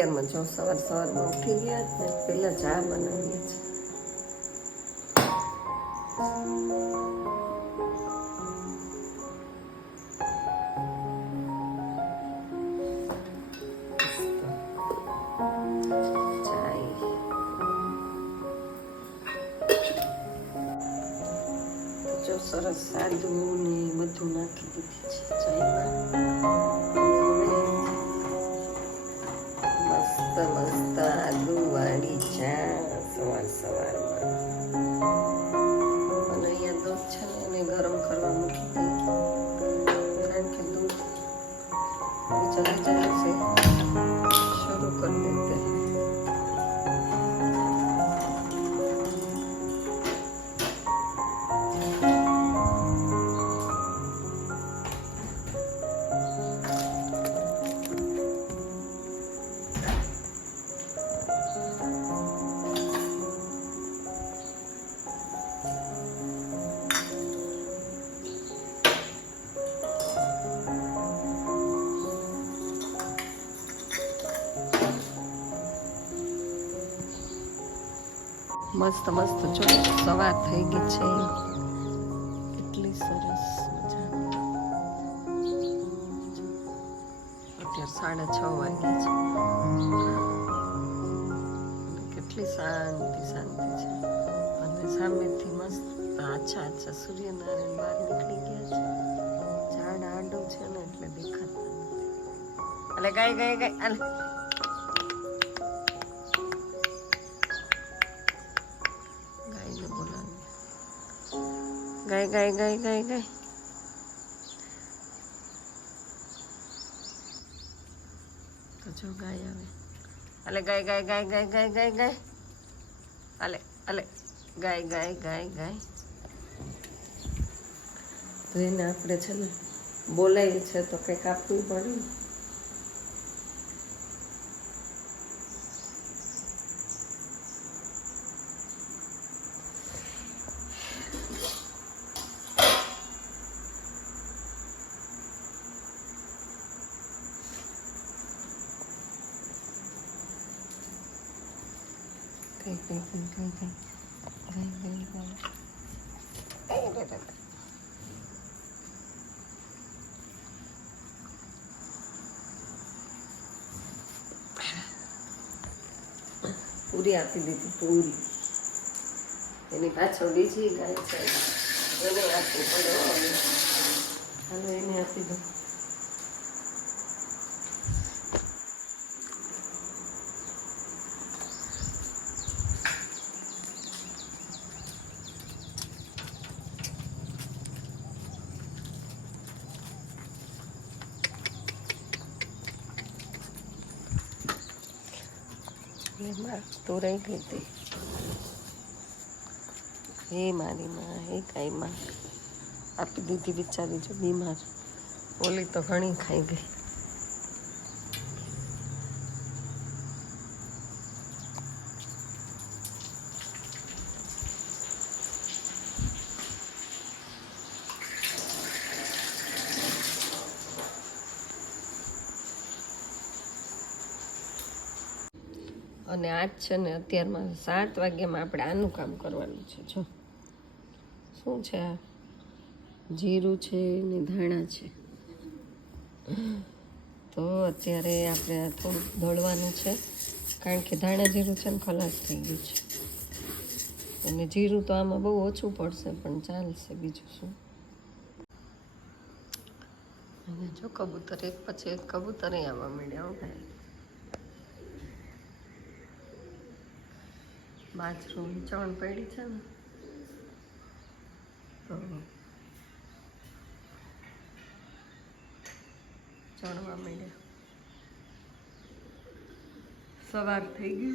અત્યારમાં જો સવાર સવારમાં ઉઠી ગયા ને પહેલાં ચા બનાવીએ ચાય. જો સરસ સાદું ને બધું નાખી દીધી છે. ચાયમાં sa warmer. મસ્ત મસ્ત, જો, સવાર થઈ ગઈ છે. કેટલી સરસ અત્યારે સાડા છ વાગે છે. કેટલી શાંતિ શાંતિ છે. અને સામેથી મસ્ત આછા આછા સૂર્યનારાયણ બહાર નીકળી ગયા છે. ઝાડ આડું છે ને એટલે દેખાતા અલે ગાય ગાય ગાય ગાય ગાય ગાય ગાય ગાય તો જો ગાય આવે અલે ગાય ગાય ગાય ગાય ગાય ગાય ગાય અલે અલે ગાય ગાય ગાય ગાય તો એને આપણે છે ને બોલાય છે તો કંઈક આપવું પડે પૂરી આપી દીધી પૂરી એની પાછળ બીજી ગાય છે એને આપવું પડે હો હવે. હાલો એને આપી દો તો રહી ગઈ હતી હે મારી માં, હે કાંઈ માં. આપી દીધી બિચારી જો બીમાર. ઓલી તો ઘણી ખાઈ ગઈ. અને આજ છે ને અત્યારમાં સાત વાગ્યામાં આપણે આનું કામ કરવાનું છે. જો. શું છે? આ જીરું છે ને ધાણા છે. તો અત્યારે આપણે થોડુંક દળવાનું છે. કારણ કે ધાણા જીરું છે ને ખલાસ થઈ ગયું છે. અને જીરું તો આમાં બહુ ઓછું પડશે, પણ ચાલશે બીજું શું? અને જો કબૂતર એક પછી એક કબૂતર આવવા માંડ્યા ભાઈ. બાજરું ચણ પડી છે ને. તો ચણવા માંડ્યા. સવાર થઈ ગઈ.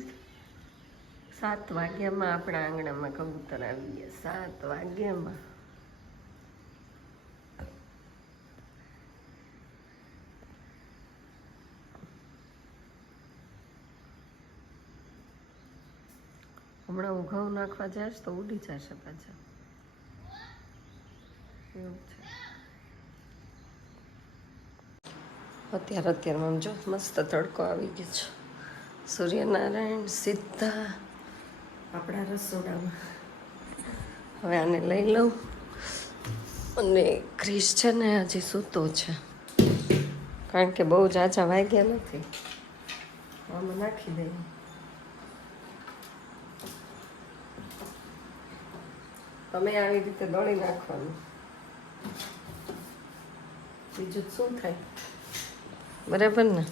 સાત વાગ્યામાં આપણા આંગણામાં કબૂતર આવી ગયા. સાત વાગ્યામાં. હમણાં ઘઉં નાખવા જઈશ તો ઉડી જશે પાછા. એવું છે. અત્યારે અત્યારમાં જો મસ્ત તડકો આવી ગયો છે. સૂર્યનારાયણ સીધા આપણા રસોડામાં. હવે આને લઈ લઉં. અને ક્રિશ છે ને હજી સૂતો છે. કારણ કે બહુ જાજા વાગ્યા નથી. આમાં નાખી દઈએ. તમે આવી રીતે દોડી નાખવાનું. બીજું શું થાય? બરાબર ને?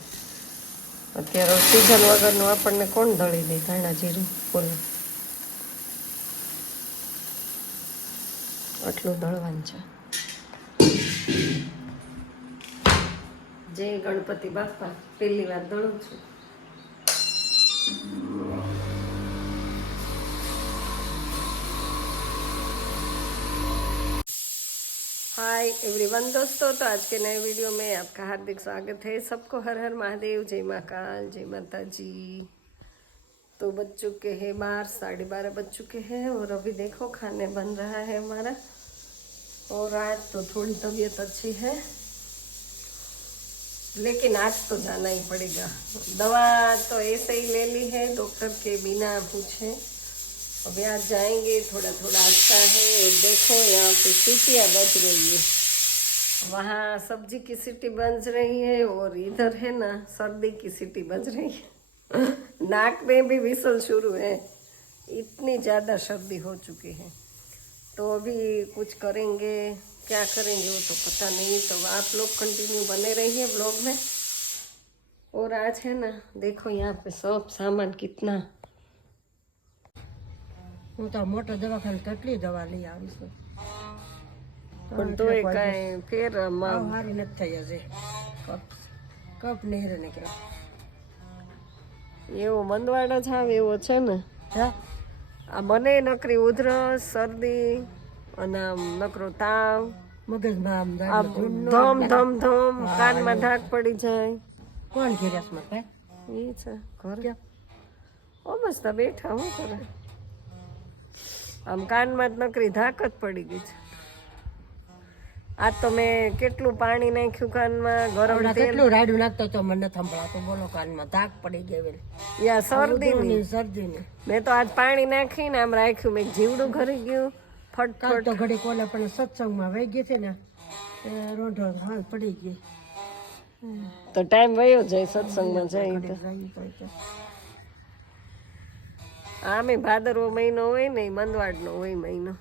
અત્યારે સીઝન વગરનું આપણને કોણ દળી દે? ધાણા જીરું બોલો આટલું દળવાનું છે. જય ગણપતિ બાપા. પહેલી વાર દળું છું. हाय एवरीवन दोस्तों तो आज के नए वीडियो में आपका हार्दिक स्वागत है। सबको हर हर महादेव। जय माँ काल, जय माता जी। तो बज चुके हैं, बार, साढ़े बारह बज चुके हैं और अभी देखो, खाने बन रहा है हमारा। और आज तो थोड़ी तबीयत अच्छी है, लेकिन आज तो जाना ही पड़ेगा। दवा तो ऐसे ही ले ली है, डॉक्टर के बिना पूछे। अभी आज जाएँगे थोड़ा थोड़ा अच्छा है, और देखो यहाँ पे सीटियाँ बज रही है। वहाँ सब्ज़ी की सीटी बज रही है, और इधर है ना, सर्दी की सीटी बज रही है। नाक में भी विसल शुरू है। इतनी ज़्यादा सर्दी हो चुकी है। तो अभी कुछ करेंगे, क्या करेंगे वो तो पता नहीं। तो आप लोग कंटिन्यू बने रहिए ब्लॉग में। और आज है ना, देखो यहाँ पे सब सामान कितना હું તો મોટો દવાખાને કેટલી દવા લઈ આવીશું પણ તોય કઈ ફેર હારી નથી થઈ હજી. કપ કપ નહીં નીકળ્યો. એવો મંદવાડા આવે એવો છે ને. આ મને નકરી ઉધરસ શરદી અને આમ નકરો તાવ. મગજમાં આમ ધમ ધમ ધમ કાનમાં ધાક પડી જાય. કોણ ઘેરસમાં એ છે ઘર. ઓ મસ્ત બેઠા હું કરે આમ કાનમાં જ નકરી ધાક જ પડી ગઈ છે. આ તો મેં કેટલું પાણી નાખ્યું કાનમાં ગરમ કેટલું રાડું નાખતો તો મને સંભળાતો. બોલો કાનમાં ધાક પડી ગઈ યા શરદીની. શરદીની. મેં તો આજ પાણી નાખીને આમ રાખ્યું. મેં જીવડું ઘરી ગયું. ફટફટ તો ઘડી કોલે પણ સત્સંગમાં વહી ગઈ છે ને રોંઢો હાલ પડી ગઈ. તો ટાઈમ વયો જાય સત્સંગમાં જાય. આમે ભાદરવો મહિનો હોય ને મંદવાડનો હોય મહિનો.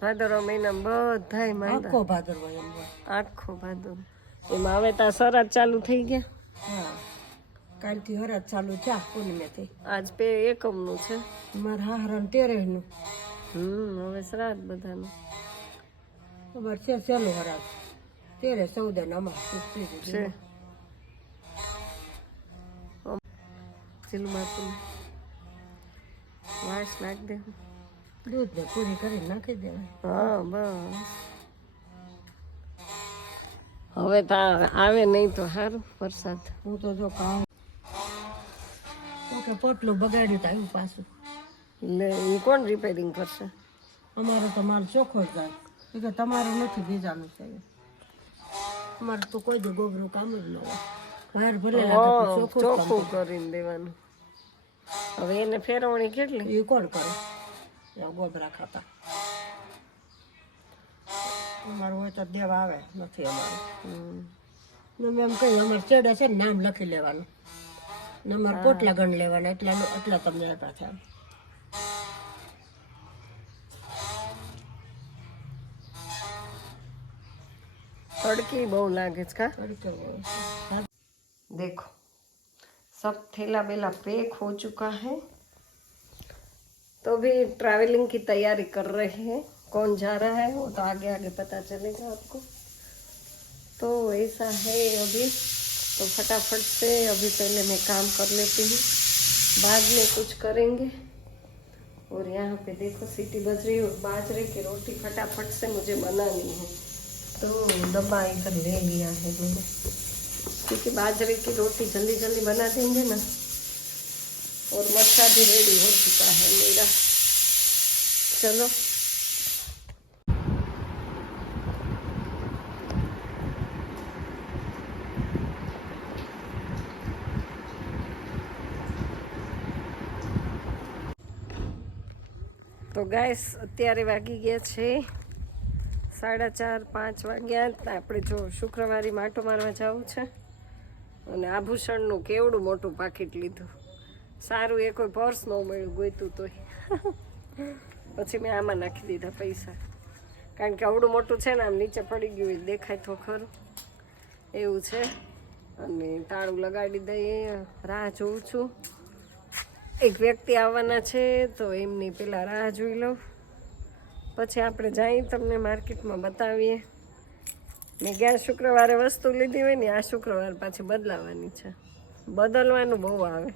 ભાદરવો મહિનામાં બધાય માંદા. આખો ભાદરવો એમ આખો ભાદર એમાં હવે તો સરાજ ચાલુ થઈ ગયા. હા. કાલથી હરાજ ચાલુ છે પૂનમેથી. આજ પે એકમનું છે. મારા હાહરાને તેરેનું હમ હવે શ્રાદ્ધ બધાનું. અમારે છે સહેલું હરાજ તેરે ચૌદે ને અમાર છે વાસ નાખી દે. દૂધ ને પૂરી કરી નાખી દેવાય. હા બસ. હવે તો આવે નહીં તો સારું વરસાદ. હું તો જો કામ કે પોટલું બગાડ્યું તો આવ્યું પાછું. લે એ કોણ રિપેરિંગ કરશે? અમારે તો માલ ચોખ્ખો જ કે તમારું નથી બીજાનું છે અમારે તો કોઈ જ ગોબરું કામ જ ન હોય. બહાર ભલે ચોખ્ખું કરીને દેવાનું. હવે એને ફેરવણી કેટલી? એ કોણ કરે? ગોબરા ખાતા. અમારું હોય તો દેવા આવે નથી અમારું. મેં એમ કહ્યું અમારે ચેડે છે નામ લખી લેવાનું. ને અમારે પોટલા ગણ લેવાના એટલે એટલા તમને આપ્યા છે તડકી બહુ લાગે છે કા. देखो सब थैला बेला पैक हो चुका है। तो भी ट्रैवलिंग की तैयारी कर रहे हैं। कौन जा रहा है वो तो आगे आगे पता चलेगा आपको। तो ऐसा है अभी। तो फटाफट से अभी पहले मैं काम कर लेती हूँ। बाद में कुछ करेंगे। और यहाँ पे देखो सीटी बज रही और बाजरे की रोटी फटाफट से मुझे बनानी है। तो डब्बा इधर ले लिया है मैंने। क्योंकि बाजरे की रोटी जल्दी जल्दी बना देंगे ना और मरचा भी रेडी हो चुका है मेरा चलो તો ગાઈસ, અત્યારે વાગી ગયા છે સાડા ચાર, પાંચ વાગ્યા. આપણે જો શુક્રવારે માટો મારવા જવું છે. અને આભૂષણનું કેવડું મોટું પાકીટ લીધું. સારું એ કોઈ પર્સ ન મળ્યું ગોઈતું તોય. પછી મેં આમાં નાખી દીધા પૈસા. કારણ કે આવડું મોટું છે ને, આમ નીચે પડી ગયું હોય, દેખાય તો ખરું. એવું છે. અને તાળું લગાડી દઈએ રાહ જોઉં છું. એક વ્યક્તિ આવવાના છે, તો એમની પેલા રાહ જોઈ લઉં. પછી આપણે જઈ તમને માર્કેટમાં બતાવીએ. મેં ગયા શુક્રવારે વસ્તુ લીધી હોય ને, આ શુક્રવાર પાછી બદલાવાની છે. બદલવાનું બહુ આવે.